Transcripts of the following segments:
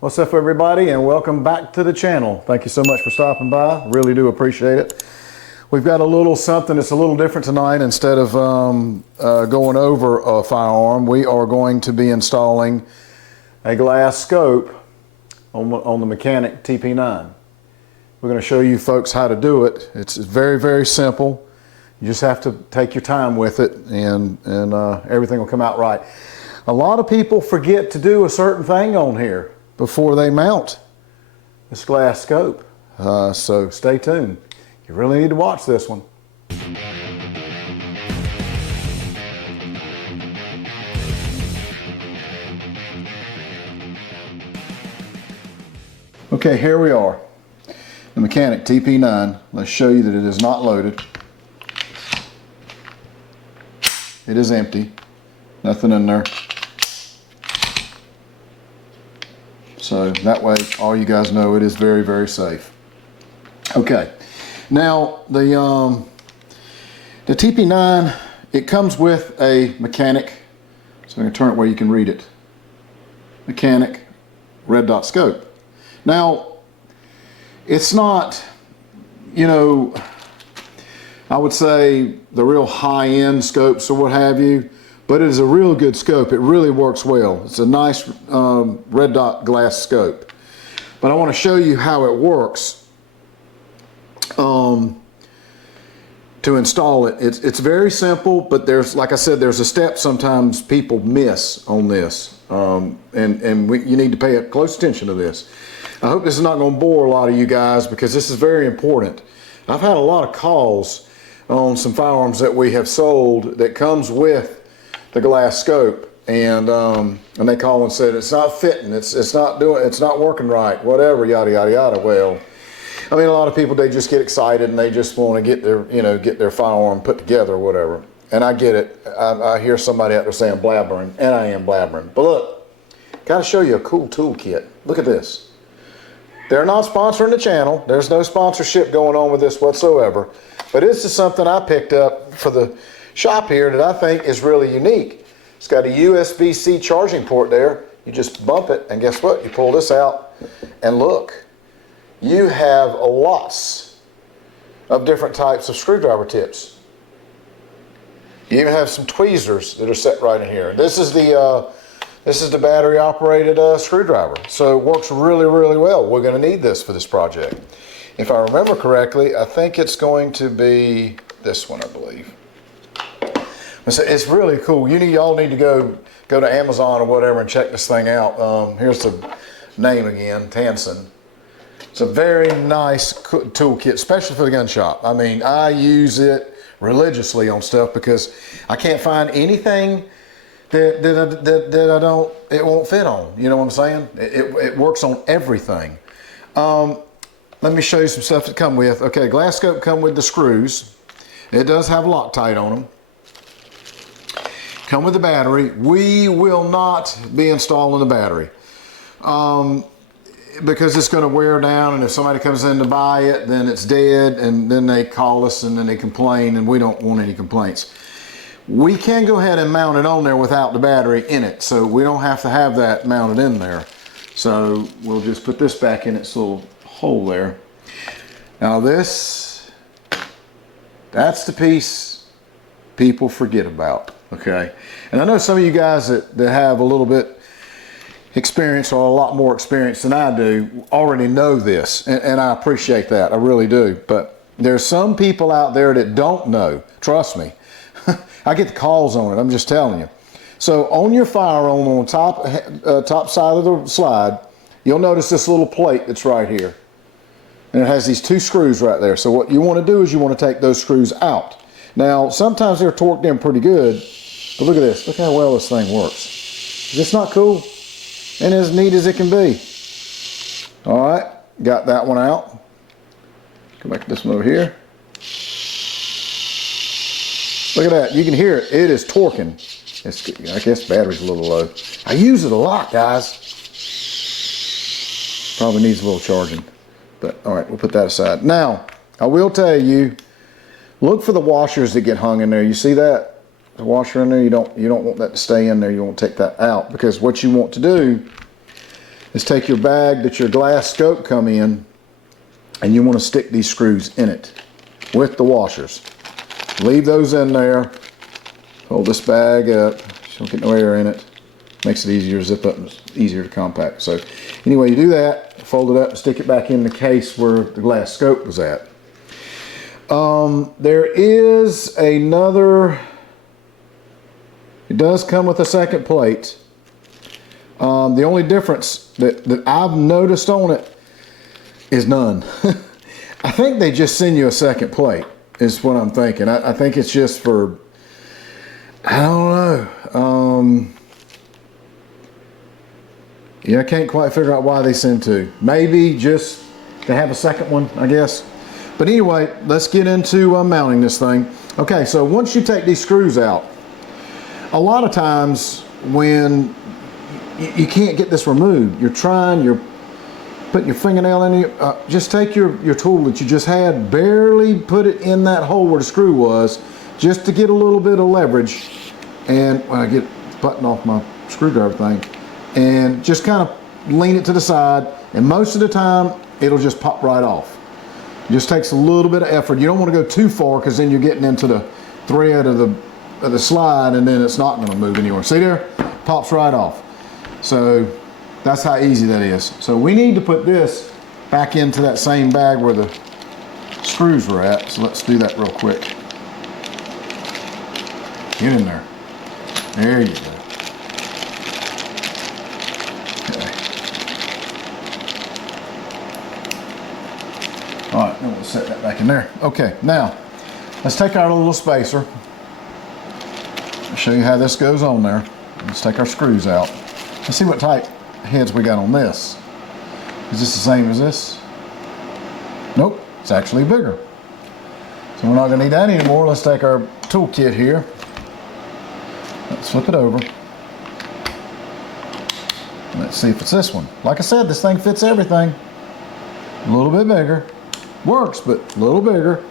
What's up, everybody, and welcome back to the channel. Thank you so much for stopping by. Really do appreciate it. We've got a little something that's a little different tonight. Instead of going over a firearm, we are going to be installing a glass scope on the Mechanic TP9. We're going to show you folks how to do it. It's very, very simple. You just have to take your time with it, and everything will come out right. A lot of people forget to do a certain thing on here before they mount this glass scope. So stay tuned. You really need to watch this one. Okay, here we are. The Mechanic TP9. Let's show you that it is not loaded. It is empty. Nothing in there. So that way, all you guys know, it is very, very safe. Okay, now the TP9, it comes with a Mechanic, so I'm going to turn it where you can read it. Mechanic red dot scope. Now, it's not, you know, I would say the real high-end scopes or what have you, but it is a real good scope. It really works well. It's a nice red dot glass scope. But I want to show you how it works to install it. It's very simple, but there's, like I said, there's a step sometimes people miss on this. You need to pay close attention to this. I hope this is not going to bore a lot of you guys, because this is very important. I've had a lot of calls on some firearms that we have sold that comes with the glass scope, and they call and said it's not fitting, it's not working right, whatever, yada yada yada. Well, I mean, a lot of people, they just get excited and they just want to get their firearm put together or whatever. And I get it. I hear somebody out there saying blabbering, and I am blabbering. But look, gotta show you a cool toolkit. Look at this. They're not sponsoring the channel. There's no sponsorship going on with this whatsoever. But this is something I picked up for the shop here that I think is really unique. It's got a USB-C charging port there. You just bump it, and guess what? You pull this out, and look, you have lots of different types of screwdriver tips. You even have some tweezers that are set right in here. This is the battery-operated screwdriver, so it works really, really well. We're going to need this for this project. If I remember correctly, I think it's going to be this one, I believe. It's really cool. Y'all need to go to Amazon or whatever and check this thing out. Here's the name again, Tansen. It's a very nice toolkit, especially for the gun shop. I mean, I use it religiously on stuff because I can't find anything that it won't fit on. You know what I'm saying? It works on everything. Let me show you some stuff that come with. Okay, glass scope come with the screws. It does have Loctite on them. Come with the battery. We will not be installing the battery because it's going to wear down, and if somebody comes in to buy it, then it's dead, and then they call us and then they complain, and we don't want any complaints. We can go ahead and mount it on there without the battery in it, so we don't have to have that mounted in there. So we'll just put this back in its little hole there. Now that's the piece people forget about. Okay, and I know some of you guys that have a little bit experience, or a lot more experience than I do, already know this, and I appreciate that, I really do. But there's some people out there that don't know, trust me. I get the calls on it, I'm just telling you. So on your firearm, on the top side of the slide, you'll notice this little plate that's right here. And it has these two screws right there. So what you want to do is you want to take those screws out. Now, sometimes they're torqued in pretty good, but look at this. Look how well this thing works. Is this not cool? And as neat as it can be. All right, got that one out. Come back to this one over here. Look at that. You can hear it. It is torquing. I guess the battery's a little low. I use it a lot, guys. Probably needs a little charging. But all right, we'll put that aside. Now, I will tell you, look for the washers that get hung in there. You see that? The washer in there, you don't want that to stay in there. You want to take that out, because what you want to do is take your bag that your glass scope come in, and you want to stick these screws in it with the washers. Leave those in there. Hold this bag up. Don't get no air in it. Makes it easier to zip up and easier to compact. So anyway, you do that, fold it up, and stick it back in the case where the glass scope was at. There is another, it does come with a second plate. The only difference that I've noticed on it is none. I think they just send you a second plate, is what I'm thinking. I think it's just for, I don't know. Yeah, I can't quite figure out why they send two. Maybe just to have a second one, I guess. But anyway, let's get into mounting this thing. Okay, so once you take these screws out, a lot of times when you can't get this removed, you're putting your fingernail in it, just take your tool that you just had, barely put it in that hole where the screw was, just to get a little bit of leverage. And when I get the button off my screwdriver thing, and just kind of lean it to the side, and most of the time it'll just pop right off. It just takes a little bit of effort. You don't want to go too far, because then you're getting into the thread of the slide, and then it's not going to move anywhere. See there? Pops right off. So that's how easy that is. So we need to put this back into that same bag where the screws were at. So let's do that real quick. Get in there. There you go. All right, then we'll set that back in there. Okay, now let's take our little spacer. I'll show you how this goes on there. Let's take our screws out. Let's see what type heads we got on this. Is this the same as this? Nope, it's actually bigger. So we're not gonna need that anymore. Let's take our toolkit here. Let's flip it over. Let's see if it's this one. Like I said, this thing fits everything. A little bit bigger. Works, but a little bigger.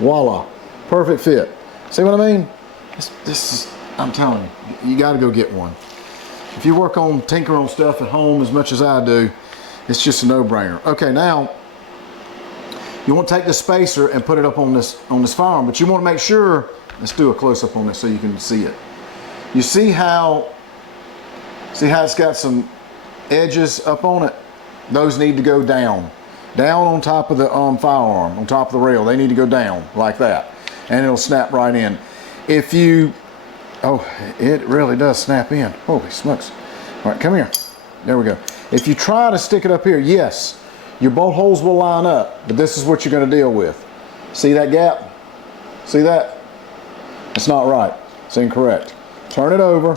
Voila, perfect fit. See what I mean? This is, I'm telling you, you gotta go get one. If you work on tinker on stuff at home as much as I do, it's just a no-brainer. Okay, now you want to take the spacer and put it up on this firearm, but you want to make sure, let's do a close-up on this so you can see it. You see how it's got some edges up on it? Those need to go down. Down on top of the firearm, on top of the rail. They need to go down like that, and it'll snap right in. If you, oh, it really does snap in. Holy smokes. All right, come here. There we go. If you try to stick it up here, yes, your bolt holes will line up, but this is what you're going to deal with. See that gap? See that? It's not right. It's incorrect. Turn it over.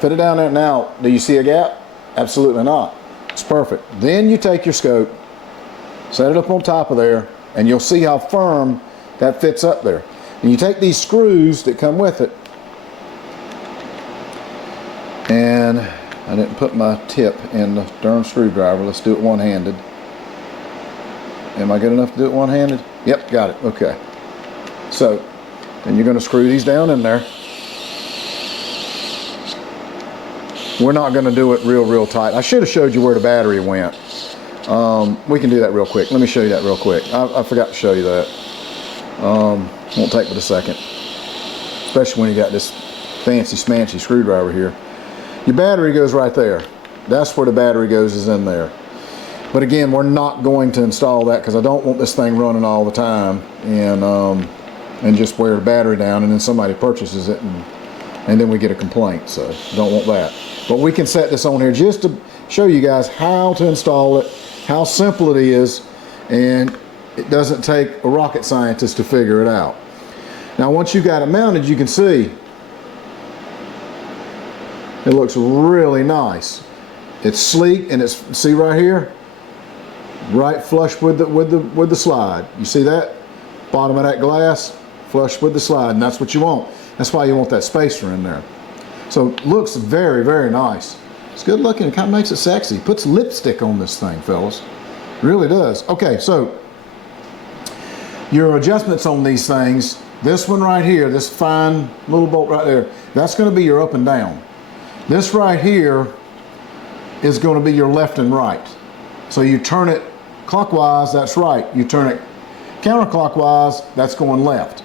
Put it down there. Now, do you see a gap? Absolutely not. It's perfect. Then you take your scope, set it up on top of there, and you'll see how firm that fits up there. And you take these screws that come with it, and I didn't put my tip in the darn screwdriver. Let's do it one-handed. Am I good enough to do it one-handed? Yep, got it. Okay. So then you're going to screw these down in there. We're not going to do it real tight. I should have showed you where the battery went. We can do that real quick. Let me show you that real quick. I forgot to show you that. Won't take but a second. Especially when you got this fancy smancy screwdriver here. Your battery goes right there. That's where the battery goes, is in there. But again, we're not going to install that because I don't want this thing running all the time and just wear the battery down and then somebody purchases it and then we get a complaint. So don't want that. But we can set this on here just to show you guys how to install it, how simple it is, and it doesn't take a rocket scientist to figure it out. Now once you've got it mounted, you can see it looks really nice. It's sleek, and it's, see right here, right flush with the slide. You see that? Bottom of that glass, flush with the slide, and that's what you want. That's why you want that spacer in there. So it looks very nice. It's good looking. It kind of makes it sexy. Puts lipstick on this thing, fellas. It really does. Okay, so your adjustments on these things, this one right here, this fine little bolt right there, that's going to be your up and down. This right here is going to be your left and right. So you turn it clockwise, that's right. You turn it counterclockwise, that's going left,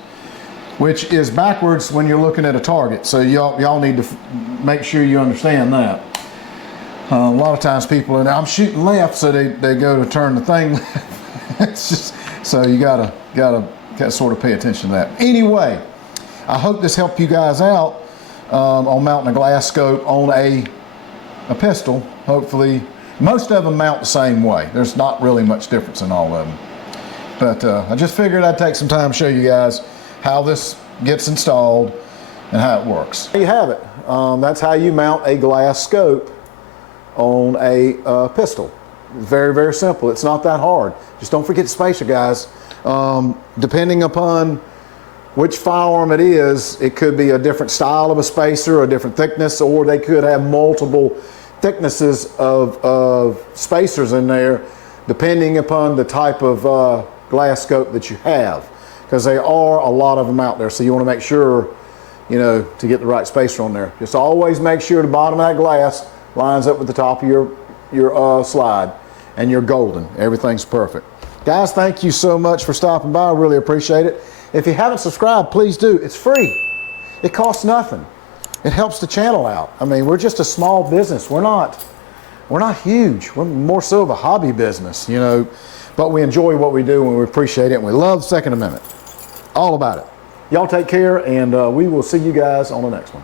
which is backwards when you're looking at a target. So y'all need to make sure you understand that. A lot of times people are, I'm shooting left, so they go to turn the thing left. It's just, so you gotta sort of pay attention to that. Anyway, I hope this helped you guys out on mounting a glass scope on a pistol. Hopefully, most of them mount the same way. There's not really much difference in all of them. But I just figured I'd take some time to show you guys how this gets installed and how it works. There you have it. That's how you mount a glass scope on a pistol. Very, very simple. It's not that hard. Just don't forget the spacer, guys. Depending upon which firearm it is, it could be a different style of a spacer, a different thickness, or they could have multiple thicknesses of spacers in there, depending upon the type of glass scope that you have, because there are a lot of them out there. So you want to make sure, you know, to get the right spacer on there. Just always make sure the bottom of that glass lines up with the top of your slide, and you're golden. Everything's perfect. Guys, thank you so much for stopping by. I really appreciate it. If you haven't subscribed, please do. It's free. It costs nothing. It helps the channel out. I mean, we're just a small business. We're not huge. We're more so of a hobby business, you know, but we enjoy what we do and we appreciate it, and we love Second Amendment. All about it. Y'all take care, and we will see you guys on the next one.